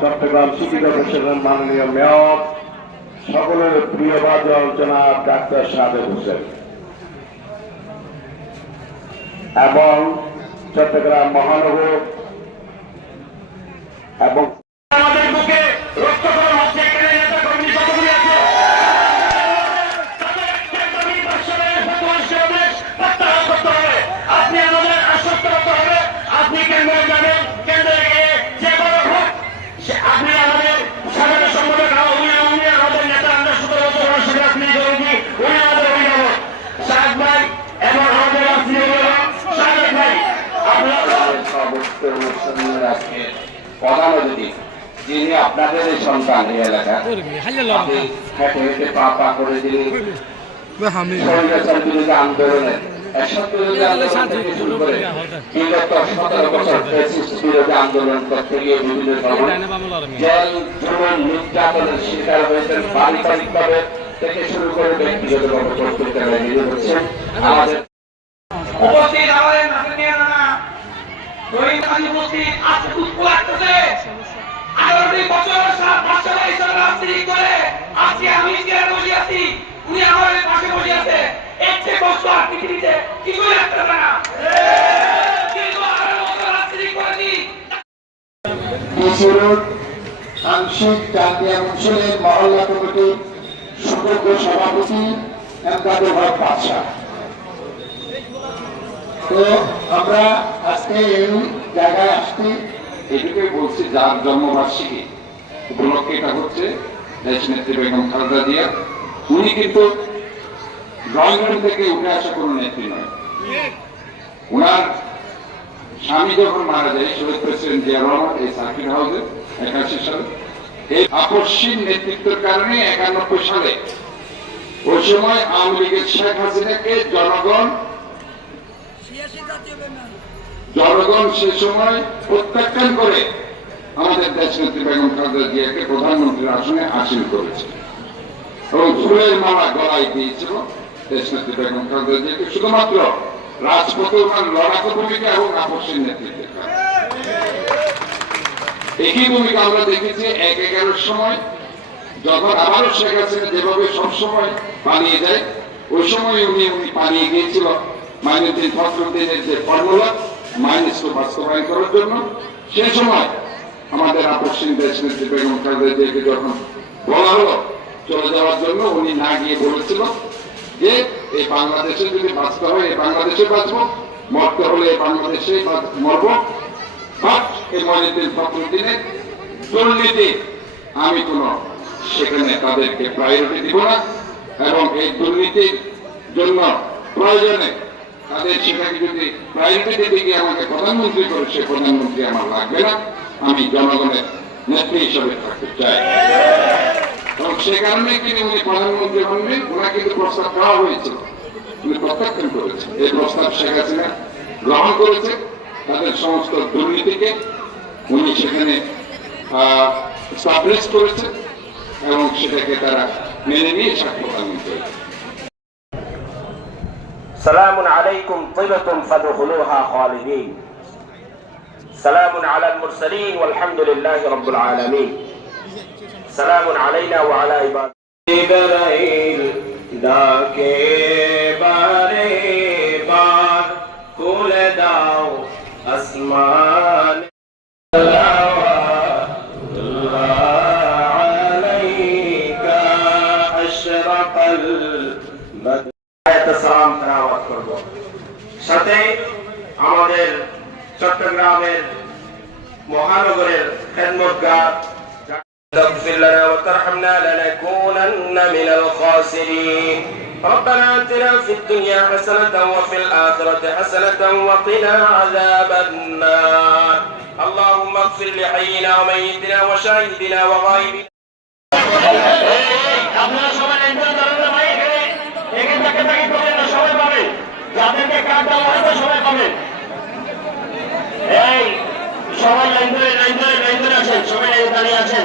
Chittagong city কর্পোরেশনের মাননীয় mayor সকলের প্রিয় ভাজন জনাব ডাক্তার সাদেক হোসেন এবং চট্টগ্রাম মহানগর এবং আমাদের বুকে রক্ত করা হচ্ছে এখানে নেতা কর্মী যতগুলি আছে আপনি আমাদের আশ্বস্ত করতে হবে। আপনি কেন্দ্রে যাবেন, কেন্দ্রে গিয়ে যে বড় হোক আপনি আমাদের সাধারণ সম্পাদক উনি আমাদের নেতা, আমরা 17 বছর সাথে আপনি জরুরি উনি আমাদের অভিভাবক সাহেব ভাই এবং আমাদের সাহেব ভাই আপনার সমস্ত অনুষ্ঠানের আজকে প্রধান অতিথি যিনি আপনাদের এই সন্তান এই এলাকা হেঁটে হেঁটে পা পা করে যিনি বিরোধী আন্দোলনের আন্দোলন করতে গিয়ে বিভিন্ন জেল জুলুম নির্যাতনের শিকার হয়েছেন পারিবারিকভাবে থেকে শুরু করে ব্যক্তিগতভাবে প্রস্তুত হচ্ছেন আমাদের উপস্থিত আমাদের নানা উপস্থিত আজকে উৎপল আসতেছে 18 বছর 7 সালে ইসলাম রাজনীতি করে আজকে আমি চেয়ারে বসে আছি, উনি আমাদের পাশে বসে আছে। এর চেয়ে কষ্ট আর পৃথিবীতে কিছুই রাখতে পারে না। কিন্তু আর রাজনীতি করেনি আংশিক জাতীয় অঞ্চলের মহল্লা কমিটির সুযোগ্য সভাপতি এমদাদুল হক বাদশা। তো আমরা আজকে এই জায়গায় আসছি এটুকুই বলছি, যার জন্মবার্ষিকী উপলক্ষে এটা হচ্ছে দেশনেত্রী বেগম খালেদা জিয়া। উনি কিন্তু ড্রয়িং রুম থেকে উঠে আসা কোনো নেত্রী নয়। ওনার স্বামী যখন মারা যায় শহীদ প্রেসিডেন্ট জিয়া রহমান এই সার্কিট হাউসে 81 সালে, এই আপসীন নেতৃত্বের কারণে 91 সালে ওই সময় আওয়ামী লীগের শেখ হাসিনাকে জনগণ সে সময় প্রত্যাখ্যান করে আমাদের দেশনেত্রী বেগম খালেদা জিয়াকে প্রধানমন্ত্রীর আসনে আসীন করেছে এবং ফুলের মালা গলায় দিয়েছিল দেশনেত্রী বেগম খালেদা জিয়াকে শুধুমাত্র রাজপথে ওনার লড়াকু ভূমিকা এবং আপসীন নেতৃত্বের কারণে। একই ভূমিকা আমরা দেখেছি 1/11 সময় যখন আবারও শেখ হাসিনা যেভাবে সবসময় পালিয়ে যায়, ওই সময় উনি পালিয়ে গিয়েছিল মাইনুদ্দিন ফখরুদ্দিনের যে ফর্মুলা মাইনাসকে বাস্তবায়ন করার জন্য। সেই সময় আমাদের আপসীন দেশনেত্রী বেগম খালেদা জিয়াকে যখন বলা হলো চলে যাওয়ার জন্য, উনি না গিয়ে বলেছিল যে এই বাংলাদেশে যদি বাঁচতে হয় এই বাংলাদেশে বাঁচবো, মরতে হলে এই বাংলাদেশে মরব। বাট এই মাইনুদ্দিন ফখরুদ্দিনের দুর্নীতি আমি কোনো সেখানে তাদেরকে প্রায়োরিটি দিব না এবং এই দুর্নীতির জন্য প্রয়োজনে তাদের সেখানে যদি প্রায়োরিটি দিতে গিয়ে আমাকে প্রধানমন্ত্রী করে সে প্রধানমন্ত্রী আমার লাগবে না, আমি জনগণের নেত্রী হিসেবে থাকতে চাই। এবং সে কারণে কিন্তু উনি প্রধানমন্ত্রী হনবেন, ওনাকে কিন্তু প্রস্তাব দেওয়া হয়েছিল, উনি প্রত্যাখ্যান করেছেন। এই প্রস্তাব শেখ হাসিনা গ্রহণ করেছে, তাদের সমস্ত দুর্নীতিকে উনি সেখানে স্টাবলিশ করেছে এবং সেটাকে তারা মেনে নিয়ে প্রধানমন্ত্রী হয়েছে। سلام عليكم طيبة فادخلوها خالدين. سلام على المرسلين والحمد لله رب العالمين. سلام علينا وعلى عباد جبرائيل ডাকে বারে বার খুলে দাও আসমান আলাইকা আশরাকাল সালাম তেলাওয়াত করব। সাথে আমাদের চট্টগ্রামের মহানগরের খেদমতগার اغفر لنا وترحمنا لنكونن من الخاسرين. ربنا آتنا في الدنيا حسنة وفي الآخرة حسنة وقنا عذاب النار. اللهم اغفر لحينا وميتنا وشاهدنا وغائبنا. যাদেরকে কার্ড দেওয়া হয়েছে সবাই পাবেন। এই সবাই লাইন ধরে আছেন, সবাই দাঁড়িয়ে আছেন।